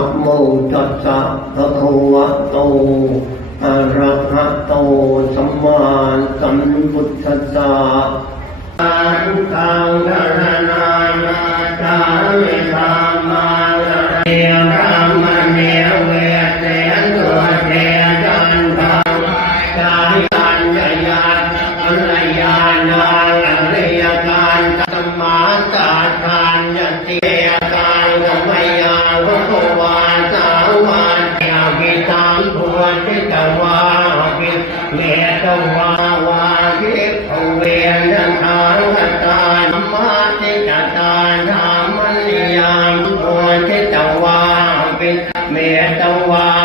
นะโมตัสสะภะคะวะโตอะระหะโตสัมมาสัมพุทธัสสะอันตังกรนานาจามิทา ยาวุโตวาสาวานยาวิตามภวติตวาวิเมตวาวาวิเวนันทางตานมาติจตานามันยามภวติตวาวิเมตวา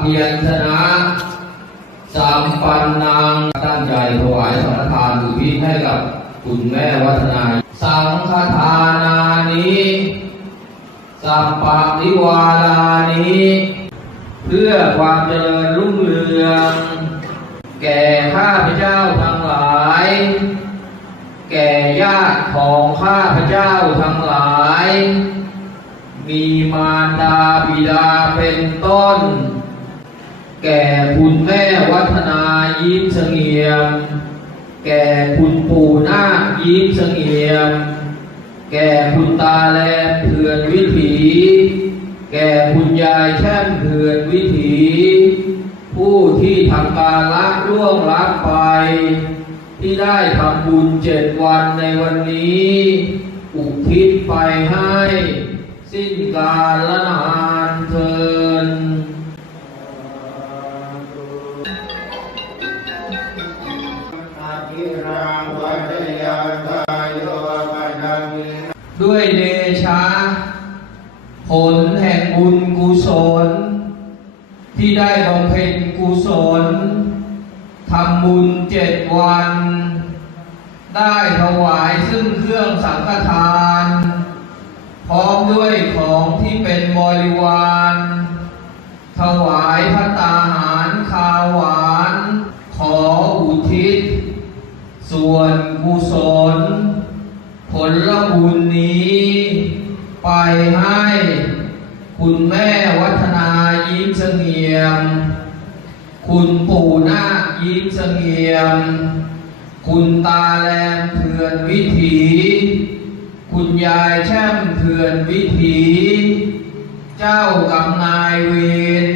เพียรชนะสามปันนางตั้งใจถวายสังฆทานอุทิศให้กับคุณแม่วัฒนา สังฆทานานี้ สัปปะนิวาลานี้ เพื่อความเจริญรุ่งเรือง แก่ข้าพเจ้าทั้งหลาย แก่ญาติของข้าพเจ้าทั้งหลาย มีมารดาบิดาเป็นต้น แก่คุณแม่วัฒนายิ้มเสงี่ยม แก่คุณปู่นาคยิ้มเสงี่ยม แก่คุณตาแลมเถื่อนวิถี แก่คุณยายแช่มเถื่อนวิถี ผู้ที่ทำการละล่วงลับไป ที่ได้ทำบุญเจ็ดวันในวันนี้ อุทิศไปให้ สิ้นกาลละนา ผลแห่งบุญกุศล ที่ได้บำเพ็ญกุศลทำบุญเจ็ดวัน ได้ถวายซึ่งเครื่องสังฆทาน พร้อมด้วยของที่เป็นบริวาร ถวายพระตาหารคาวหวาน ขออุทิศ ส่วนกุศล ผลบุญนี้ ไปให้คุณแม่วัฒนายิ้มเสงี่ยม คุณปู่นาคยิ้มเสงี่ยม คุณตาแลมเถื่อนวิถี คุณยายแช่มเถื่อนวิถี เจ้ากับนายเวร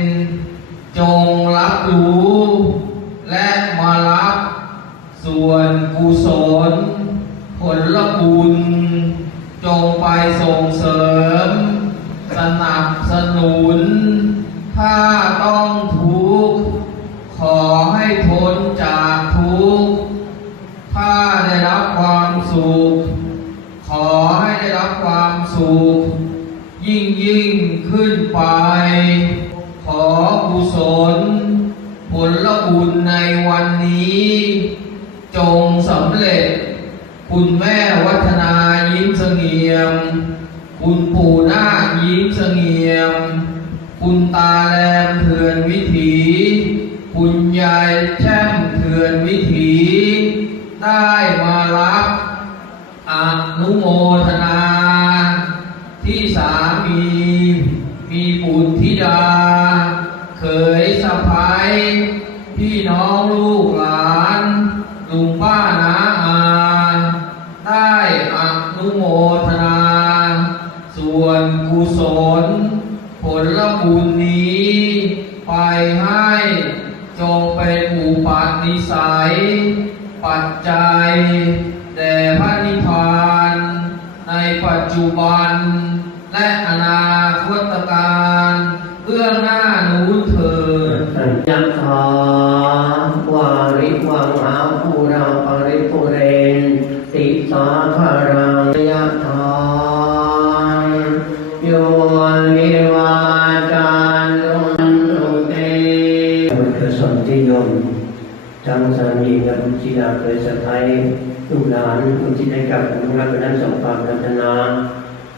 จงรับรู้ และมารับ ส่วนกุศล ผลบุญ จงไปส่งเสริม สนับสนุน ถ้าต้องทุกข์ ขอ ให้พ้นจากทุกข์ถ้าได้รับความสุข ขอให้ได้รับความสุข ยิ่งยิ่งขึ้นไป ขอกุศล ผลละบุญในวันนี้ จงสำเร็จ คุณแม่วัฒนายิ้มเสงี่ยม คุณปู่หน้ายิ้มเสงี่ยม คุณตาแลมเถื่อนวิถี คุณยายแช่มเถื่อนวิถี ได้มารับอนุโมทนา ปัจจุบัน และอนาคตการเบื้องหน้านู้นเถิดสัญญาคาวาริวังอาภูราปริปุเรนติสาคารังยะถานโยนิวาจานุนุเตบุตรสนธิยมจังสันยิงกับจินาเคยสะไทย ลูกหลานคุณจิตให้กับคุณรักเป็นนั้นสองความพัฒนา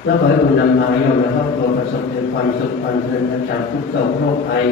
แล้วขอให้คุณนำพาโยมและครอบครัวประสบแต่ความสุขความเจริญจากทุกโศกโรคภัย